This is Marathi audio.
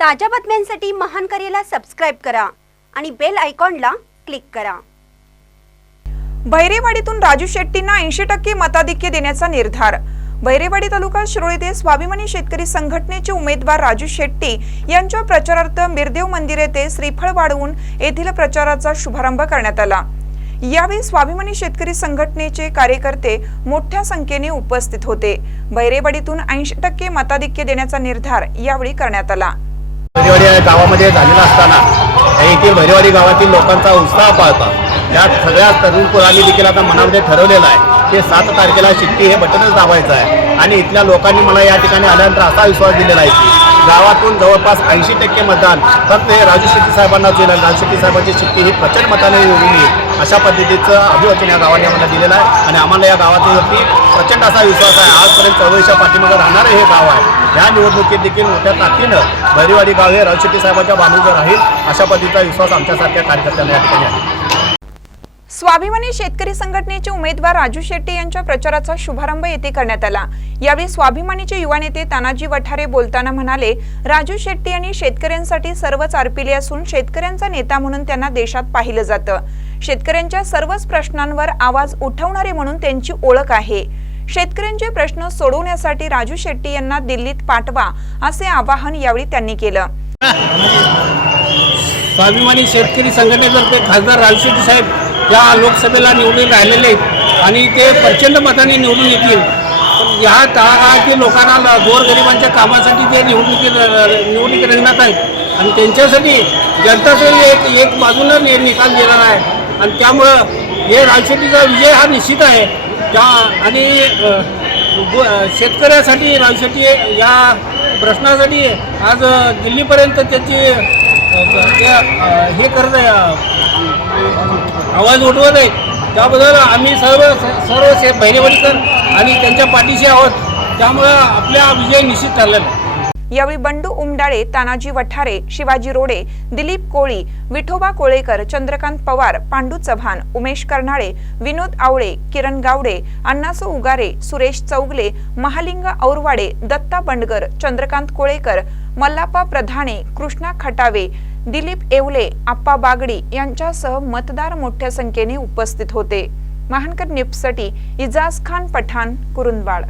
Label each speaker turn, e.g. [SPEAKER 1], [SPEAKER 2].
[SPEAKER 1] ताज्या बातम्यांसाठी महान करेला सबस्क्राईब करा आणि बेल आयकॉनला क्लिक करा.
[SPEAKER 2] भैरेवाडीतून राजू शेट्टींना ऐंशी टक्के मताधिक्य देण्याचा निर्धार. भैरेवाडी तालुका शिरोळीतील स्वाभिमानी शेतकरी संघटनेचे उमेदवार राजू शेट्टी यांच्या प्रचारार्थ मिरदेव मंदिर येथे श्रीफळ वाढवून येथील प्रचाराचा शुभारंभ करण्यात आला. यावेळी स्वाभिमानी शेतकरी संघटनेचे कार्यकर्ते मोठ्या संख्येने उपस्थित होते. भैरेवाडीतून ऐंशी टक्के मताधिक्य देण्याचा निर्धार यावेळी करण्यात आला.
[SPEAKER 3] भैरवाडी या गावामध्ये झालेला असताना येथील भैरवाडी गावातील लोकांचा उत्साह पाहता या सगळ्या तरुण पोरांनी देखील आता मनामध्ये ठरवलेलं आहे की सात तारखेला शिट्टी हे बटनच दाबायचं आहे. आणि इथल्या लोकांनी मला या ठिकाणी आल्यानंतर असा विश्वास दिलेला आहे की गावातून जवळपास ऐंशी टक्के मतदान फक्त हे राजू शेट्टी साहेबांना दिलं राजू शेट्टी साहेबांची शिट्टी ही प्रचंड मताने निवडून येईल अशा पद्धतीचं अभिवचन या गावाने आम्हाला दिलेलं आहे. आणि आम्हाला या गावावरती प्रचंड असा विश्वास आहे. आजपर्यंत चळवळीच्या पाठीमागे राहणारं हे गाव आहे. या निवडणुकीत देखील मोठ्या ताकदीनं भैरवाडी गाव हे रावशेट्टी साहेबांच्या बाजूचं राहील अशा पद्धतीचा विश्वास आमच्यासारख्या कार्यकर्त्यांना या ठिकाणी आहे.
[SPEAKER 2] स्वाभिमानी शेतकरी संघटनेचे उमेदवार राजू शेट्टी यांच्या प्रचाराचा शुभारंभ येथे करण्यात आला. यावेळी स्वाभिमानीचे युवा नेते तानाजी वठारे बोलताना म्हणाले राजू शेट्टी यांनी शेतकऱ्यांसाठी सर्वच अर्पिले असून शेतकऱ्यांचा नेता म्हणून त्यांना देशात पाहिलं जातं. शेतकऱ्यांच्या सर्वच प्रश्नांवर आवाज उठवणारे म्हणून त्यांची ओळख आहे. शेतकऱ्यांचे प्रश्न सोडवण्यासाठी राजू शेट्टी यांना दिल्लीत पाठवा असे आवाहन यावेळी त्यांनी केलं.
[SPEAKER 4] स्वाभिमानी शेतकरी संघटनेतर्फे खासदार राजू शेट्टी साहेब या लोकसभेला निवडून राहिलेले आहेत आणि ते प्रचंड मताने निवडून येतील. या ह्या तळागाळातील लोकांना गोरगरिबांच्या कामासाठी ते निवडणुकीत निवडणूक रंगणार आहेत. आणि त्यांच्यासाठी जनतासाठी एक एक बाजूनं निकाल देणार आहे. आणि त्यामुळं हे राजशेटीचा विजय हा निश्चित आहे. त्या आणि शेतकऱ्यासाठी रामशेट्टी या प्रश्नासाठी आज दिल्लीपर्यंत त्याची ते, हे करत आहे आवाज उठवत आहे. त्याबद्दल आम्ही सर्व सर्व शे बहिरेवाडीकर आणि त्यांच्या पाठीशी आहोत. त्यामुळं आपला विजय निश्चित ठरलेला आहे.
[SPEAKER 2] यावेळी बंडू उमडाळे तानाजी वठारे शिवाजी रोडे दिलीप कोळी विठोबा कोळेकर चंद्रकांत पवार पांडू चव्हाण उमेश कर्नाळे विनोद आवळे किरण गावडे अण्णासो उगारे सुरेश चौगले महालिंग औरवाडे दत्ता बंडगर चंद्रकांत कोळेकर मल्लापा प्रधाने कृष्णा खटावे दिलीप येवले आप्पा बागडी यांच्यासह मतदार मोठ्या संख्येने उपस्थित होते. महानकर न्यूजसाठी इजाज खान पठाण कुरुंदवाड.